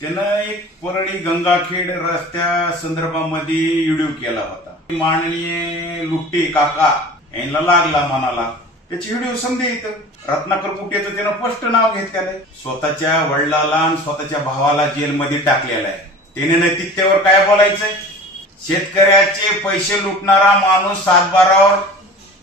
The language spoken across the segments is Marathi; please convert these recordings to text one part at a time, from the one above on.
त्यानं एक परळी गंगाखेड रस्त्या संदर्भामध्ये व्हिडिओ केला होता. माननीय लुट्टे काका यांना लागला मनाला, त्याची व्हिडिओ समजे इथं रत्नाकर कुटेचं त्यानं स्पष्ट नाव घेतलेलं. स्वतःच्या वडिलाला आणि स्वतःच्या भावाला जेलमध्ये टाकलेलं आहे. त्याने नैतिकतेवर काय बोलायचंय? शेतकऱ्याचे पैसे लुटणारा माणूस सातबारावर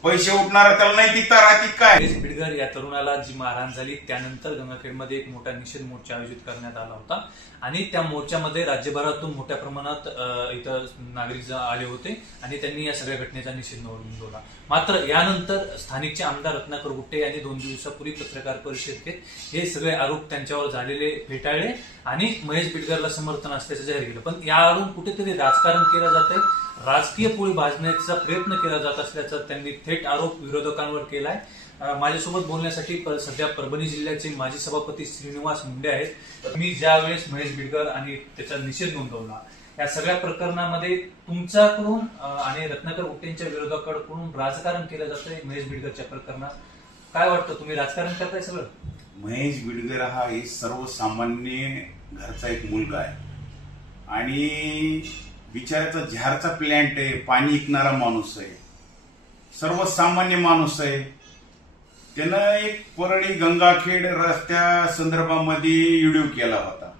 पैसे उठणारा, त्याला नैतिकता राहते काय? महेश बिडकर या तरुणाला जी मारहाण झाली त्यानंतर गंगाखेडमध्ये एक मोठा निषेध मोर्चा आयोजित करण्यात आला होता आणि त्या मोर्चामध्ये राज्यभरातून मोठ्या प्रमाणात इथं नागरिक आले होते आणि त्यांनी या सगळ्या घटनेचा निषेध नोंदवला. मात्र यानंतर स्थानिकचे आमदार रत्नाकर गुट्टे यांनी 2 दिवसापूर्वी पत्रकार परिषद घेत हे सगळे आरोप त्यांच्यावर झालेले फेटाळले आणि महेश बिडकरला समर्थन असल्याचं जाहीर केलं. पण यावरून कुठेतरी राजकारण केलं जात आहे, राजकीय पोळी भाजण्याचा प्रयत्न केला जात असल्याचा त्यांनी थेट आरोप विरोधकांवर केलाय. माझ्यासोबत बोलण्यासाठी सध्या परभणी जिल्ह्याचे माजी सभापती श्रीनिवास मुंडे आहेत. मी ज्या वेळेस महेश बिडकर आणि त्याचा निषेध नोंदवला या सगळ्या प्रकरणामध्ये तुमच्याकडून आणि रत्नाकर गुट्टेंच्या विरोधाकडून राजकारण केलं जातंय महेश बिडकरच्या प्रकरणात. काय वाटतं, तुम्ही राजकारण करताय सगळं? महेश बिडकर हा एक सर्वसामान्य घरचा एक मुलगा आहे आणि बिचाराचा झारचा प्लॅन्ट आहे, पाणी विकणारा माणूस आहे, सर्वसामान्य माणूस आहे. त्यानं एक परळी गंगाखेड रस्त्या संदर्भामध्ये व्हिडिओ केला होता.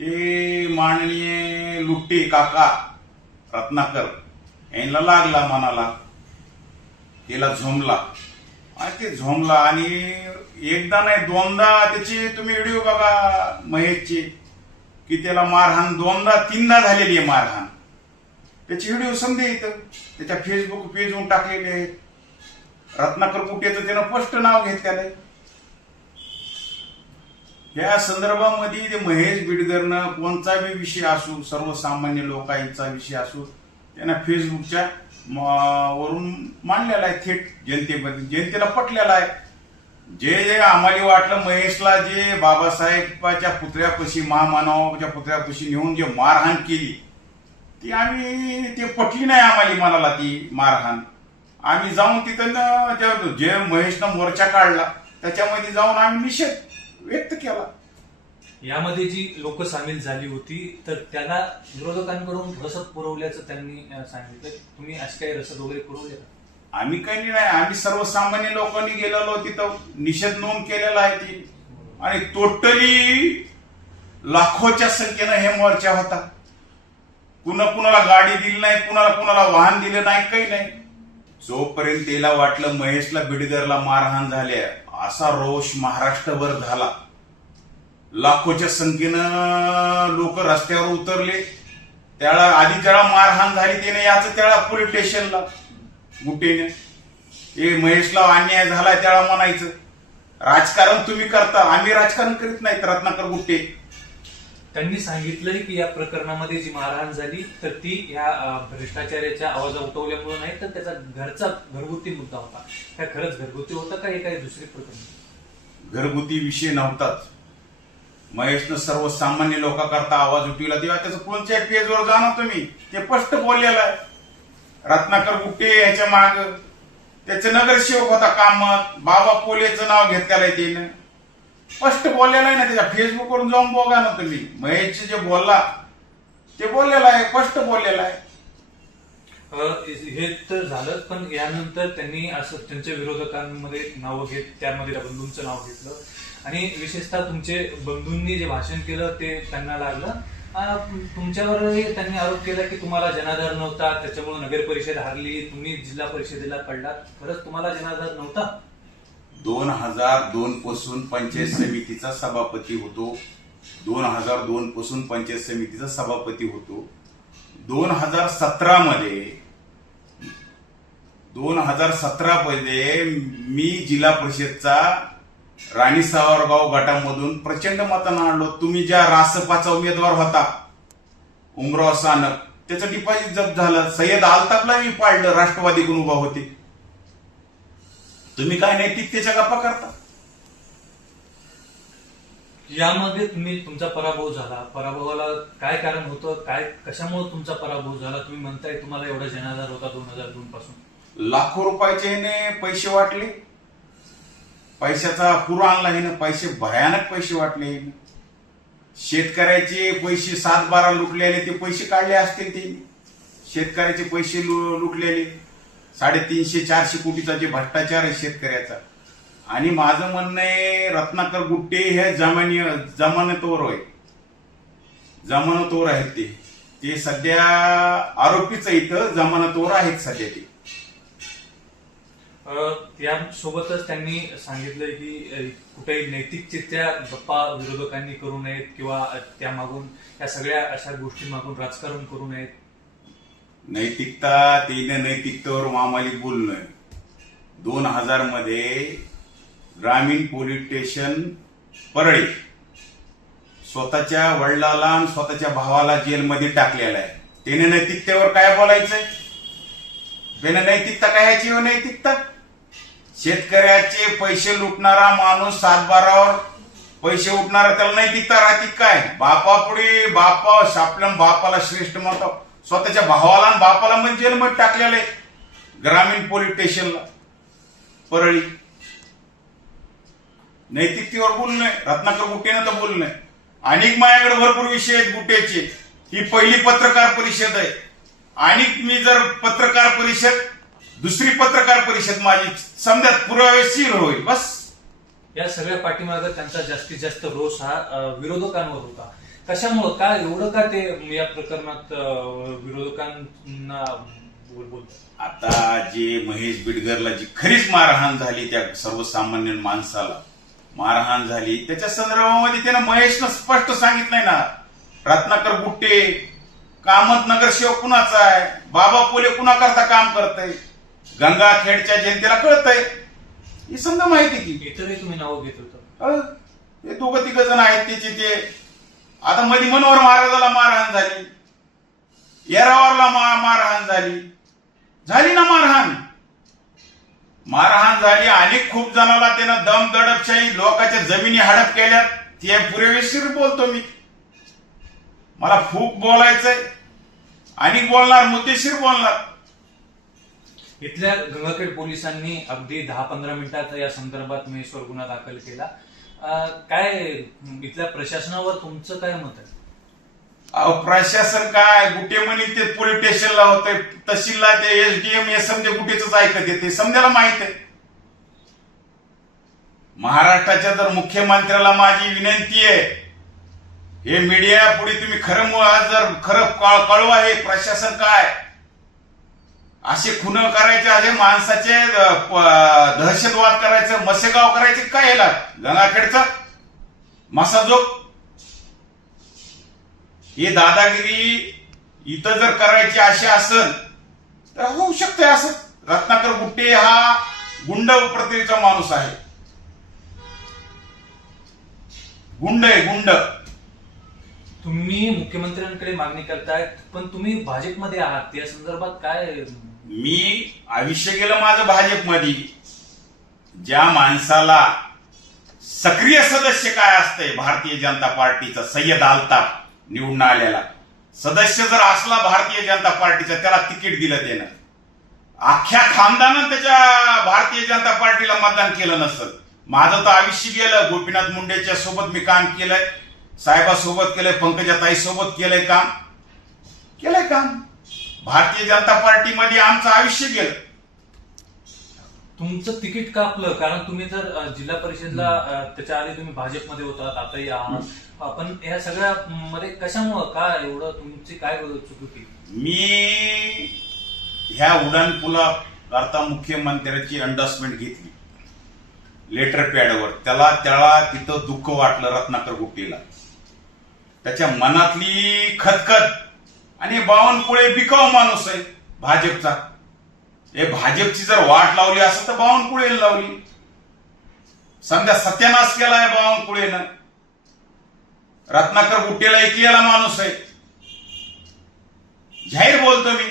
ते माननीय लुट्टे काका रत्नाकर यांना लागला मनाला, त्याला झोंबला आणि ते झोंबला आणि एकदा नाही 2दा त्याचे तुम्ही व्हिडिओ बघा महेशचे, की त्याला मारहाण 2दा 3दा झालेली आहे मारहाण. त्याची व्हिडिओ समजे इथं त्याच्या फेसबुक पेजवरून टाकलेले आहेत. रत्नाकर कुटेचं त्यानं स्पष्ट नाव घेतलेलं आहे. या संदर्भामध्ये ते महेश बिडकरनं कोणता बी विषय असू, सर्वसामान्य लोकांचा विषय असू, त्यांना फेसबुकच्या वरून मांडलेला आहे थेट जनतेमध्ये. जनतेला पटलेला आहे. जे आम्हाला वाटलं महेशला जे बाबासाहेबाच्या पुतळ्यापाशी, महामानवाच्या पुतळ्यापाशी नेऊन जे मारहाण केली ती आम्ही, ते पटली नाही आम्हाला मनाला ती मारहाण. आम्ही जाऊन तिथं जे महेशनं मोर्चा काढला त्याच्यामध्ये जाऊन आम्ही निषेध व्यक्त केला. यामध्ये जी लोक सामील झाली होती तर त्याला विरोधकांकडून रसद पुरवल्याचं त्यांनी सांगितलं. तुम्ही असे काही रसद वगैरे पुरवले का? आम्ही काही नाही, आम्ही सर्वसामान्य लोकांनी गेलेलो तिथं निषेध नोंद केलेला आहे ती. आणि टोटली लाखोच्या संख्येनं हे मोर्चा होता. कुणाला गाडी दिली नाही, कुणाला वाहन दिलं नाही, काही नाही. जोपर्यंत त्याला वाटलं महेशला बिडकरला मारहाण झाले असा रोष महाराष्ट्रभर झाला, लाखोच्या संख्येनं लोक रस्त्यावर उतरले. त्याला आधी ज्याला मारहाण झाली त्याने याचं त्याला पोलीस स्टेशनला गुट्टेने हे महेशला अन्याय झाला त्याला म्हणायचं राजकारण तुम्ही करता, आम्ही राजकारण करीत नाहीत. रत्नाकर गुट्टे त्यांनी सांगितलंय की या प्रकरणामध्ये जी मारहाण झाली तर ती या भ्रष्टाचाराच्या आवाजा उठवल्यामुळे नाही तर त्याचा घरगुती मुद्दा होता. काय खरंच घरगुती होता का हे काही दुसरे प्रकरण? घरगुती विषय नव्हताच. महेशनं सर्वसामान्य लोकांकरता आवाज उठविला तेव्हा त्याचं कोणत्या पेजवर जा ना तुम्ही, ते स्पष्ट बोललेलं आहे. रत्नाकर गुट्टे याच्या माग त्याचे नगरसेवक होता कामत, बाबा पोलेचं नाव घेतलेलं आहे त्यानं, स्पष्ट बोललेलं आहे ना. त्याच्या फेसबुकवरून जाऊन बघा ना तुम्ही. महेश जे बोलला ते बोललेलं आहे, स्पष्ट बोललेलं आहे. हे तर झालं, पण यानंतर त्यांनी असं त्यांच्या विरोधकांमध्ये नाव घेत त्यामध्ये बंधूंचं नाव घेतलं आणि विशेषतः तुमचे बंधूंनी जे भाषण केलं ते त्यांना लागलं. तुमच्यावरही त्यांनी आरोप केला की तुम्हाला जनाधार नव्हता, त्याच्यामुळे नगर परिषद हारली, तुम्ही जिल्हा परिषदेला पडलात. खरंच तुम्हाला जनाधार नव्हता? 2002 पासून पंचायत समितीचा सभापती होतो. 2002 पासून पंचायत समितीचा सभापती होतो. 2017 मध्ये मी जिल्हा परिषदचा राणी सावरगाव गटामधून प्रचंड मतांना आणलो. तुम्ही ज्या रासपाचा उमेदवार होता उमराव सानप, त्याचं डिपॉझिट जप्त झालं. सय्यद आलताफला मी पाडलं, राष्ट्रवादीकडून उभा होते. तुम्ही काय नैतिकतेच्या गप्पा करता? यामध्ये तुमचा पराभव झाला, पराभवाला काय कारण होतं, काय कशामुळे तुमचा पराभव झाला? तुम्ही म्हणताय तुम्हाला एवढा जनाधार होता 2002 पासून. लाखो रुपयाचे पैसे वाटले, पैशाचा पूर आणला हे पैसे, भयानक पैसे वाटले. शेतकऱ्याचे पैसे 7-12 लुटलेले ते पैसे काढले असतील ते शेतकऱ्याचे पैसे लुटलेले 350-400 कोटीचा जे भ्रष्टाचार आहे शेतकऱ्याचा. आणि माझं म्हणणं आहे रत्नाकर गुट्टे हे जमानतवर आहेत ते सध्या आरोपीच इथं जमानतवर आहेत सध्या ते. त्यासोबतच त्यांनी सांगितलं की कुठेही नैतिकचित्या गप्पा विरोधकांनी करू नयेत किंवा त्यामागून या सगळ्या अशा गोष्टी मागून राजकारण करू नयेत. नैतिकतेवर मामाली बोलणं. 2000 मध्ये ग्रामीण पोलीस स्टेशन परळी स्वतःच्या वडिलाला आणि स्वतःच्या भावाला जेलमध्ये टाकलेला आहे. त्याने नैतिकतेवर काय बोलायचंय? त्याने नैतिकता काय ह्याची नैतिकता? शेतकऱ्याचे पैसे लुटणारा माणूस 7-12वर पैसे उठणारा त्याला नैतिकता राहते काय? बापापुढे आपल्या बापाला श्रेष्ठ म्हणतो, स्वतःच्या भावाला आणि बापाला म्हणजे जेलमध्ये टाकलेलं आहे ग्रामीण पोलीस स्टेशनला परळी. नैतिकतेवर बोलणं रत्नाकर गुट्टेनं तर बोलणं. अनेक माझ्याकडे भरपूर विषय आहेत गुट्ट्याचे. ही पहिली पत्रकार परिषद आहे आणि मी जर दुसरी पत्रकार परिषद माझी समजा पुरावेशीर होईल बस. या सगळ्या पाठीमागे त्यांचा जास्तीत जास्त रोष हा विरोधकांवर होता. कशामुळं काय एवढं का ते या प्रकरणात विरोधकांना बोलतात? आता जे महेश बिडगरला जी खरीच मारहाण झाली, त्या सर्वसामान्य माणसाला मारहाण झाली, त्याच्या संदर्भामध्ये त्यानं महेशनं स्पष्ट सांगितलंय ना, रत्नाकर गुट्टे कामत नगरसेवक कुणाचा आहे, बाबा पोले कुणाकरता काम करतय, गंगाखेडच्या जनतेला कळतंय, ही समजा माहिती की. इतरही तुम्ही नावं घेत होता. हे 2-3 जण आहेत त्याचे ते. आता मध्ये मनोहर महाराजाला मारहाण झाली, येरावारला मारहाण झाली ना मारहाण झाली. अनेक खूप जणाला त्यानं दडपशाही लोकांच्या जमिनी हडप केल्यात. ते पुरेशीर बोलतो मी. मला खूप बोलायचंय आणि बोलणार, मुद्देशीर बोलणार. इथल्या गंगाखेड पोलिसांनी अगदी 10-15 मिनिटात या संदर्भात महेशवर गुन्हा दाखल केला. काय इथल्या प्रशासनावर तुमचं काय मत आहे? प्रशासन काय गुटे म्हणे ते पोलीस स्टेशनला होते, तहसीलला ते एसडीएम हे समजे गुटेच ऐकत येते, समजायला माहित आहे. महाराष्ट्राच्या जर मुख्यमंत्र्याला माझी विनंती आहे, हे मीडिया पुढे तुम्ही खरं कळवा. हे प्रशासन काय असे खून करायचे, असे माणसाचे दहशतवाद करायचं, मसेगाव करायचे काय याला गंगाखेडचा मसाजोग. हे दादागिरी इथं जर करायची अशी असेल तर होऊ शकते असं. रत्नाकर गुट्टे हा गुंड प्रकृतीचा माणूस आहे, गुंड आहे गुंड. तुम्ही मुख्यमंत्र्यांकडे मागणी करतायत पण तुम्ही भाजपमध्ये आहात, या संदर्भात काय? मी आयुष्य गेलं माझं भाजपमध्ये. ज्या माणसाला सक्रिय सदस्य काय असतंय भारतीय जनता पार्टीचा, सय्यद आल्ताफ निवडून आलेला सदस्य जर असला भारतीय जनता पार्टीचा, त्याला तिकीट दिलं त्यानं, अख्ख्या खानदानं त्याच्या भारतीय जनता पार्टीला मतदान केलं नसतं. माझं तर आयुष्य गेलं. गोपीनाथ मुंडेच्या सोबत मी काम केलंय, साहेबासोबत केलंय, पंकजाताई सोबत केलंय काम. भारतीय जनता पार्टीमध्ये आमचं आयुष्य गेलं. तुमचं तिकीट कापलं कारण तुम्ही जर जिल्हा परिषदला त्याच्या आधी तुम्ही भाजपमध्ये होतात, आताही आहात. पण या सगळ्या मध्ये कशामुळं काय एवढं तुमची काय चूक होती? मी ह्या उड्डाणपुला करता मुख्यमंत्र्याची अंडर्स्टमेंट घेतली लेटर पॅडवर. त्याला तिथं दुःख वाटलं रत्नाकर गुट्टेला, त्याच्या मनातली खतखत. आणि बावनकुळे बिकाऊ माणूस आहे भाजपचा. हे भाजपची जर वाट लावली असं तर बावनकुळेला लावली. समजा सत्यानाश केलाय बावनकुळेनं. रत्नाकर गुट्टेला ऐकलेला माणूस आहे, जाहीर बोलतो मी.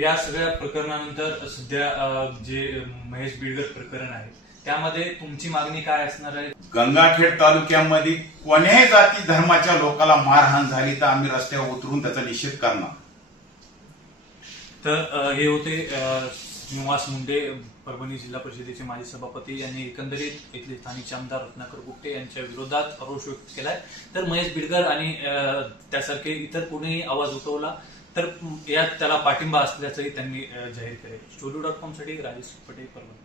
या सगळ्या प्रकरणानंतर सध्या जे महेश बिडगर प्रकरण आहे त्यामध्ये तुमची मागणी काय असणार आहे? गंगाखेड तालुक्यामध्ये कोण्याही जाती धर्माच्या लोकांना मारहाण झाली तर आम्ही रस्त्यावर उतरून त्याचा निषेध करणार. तर हे होते श्रीनिवास मुंडे, परभणी जिल्हा परिषदेचे माजी सभापती यांनी एकंदरीत इथले स्थानिक आमदार रत्नाकर गुट्टे यांच्या विरोधात रोष व्यक्त केलाय. तर महेश बिडकर आणि त्यासारखे इतर कोणीही आवाज उठवला तर यात त्याला पाठिंबा असल्याचंही त्यांनी जाहीर केले. स्टोरी.com साठी राजेश पटेल, परभणी.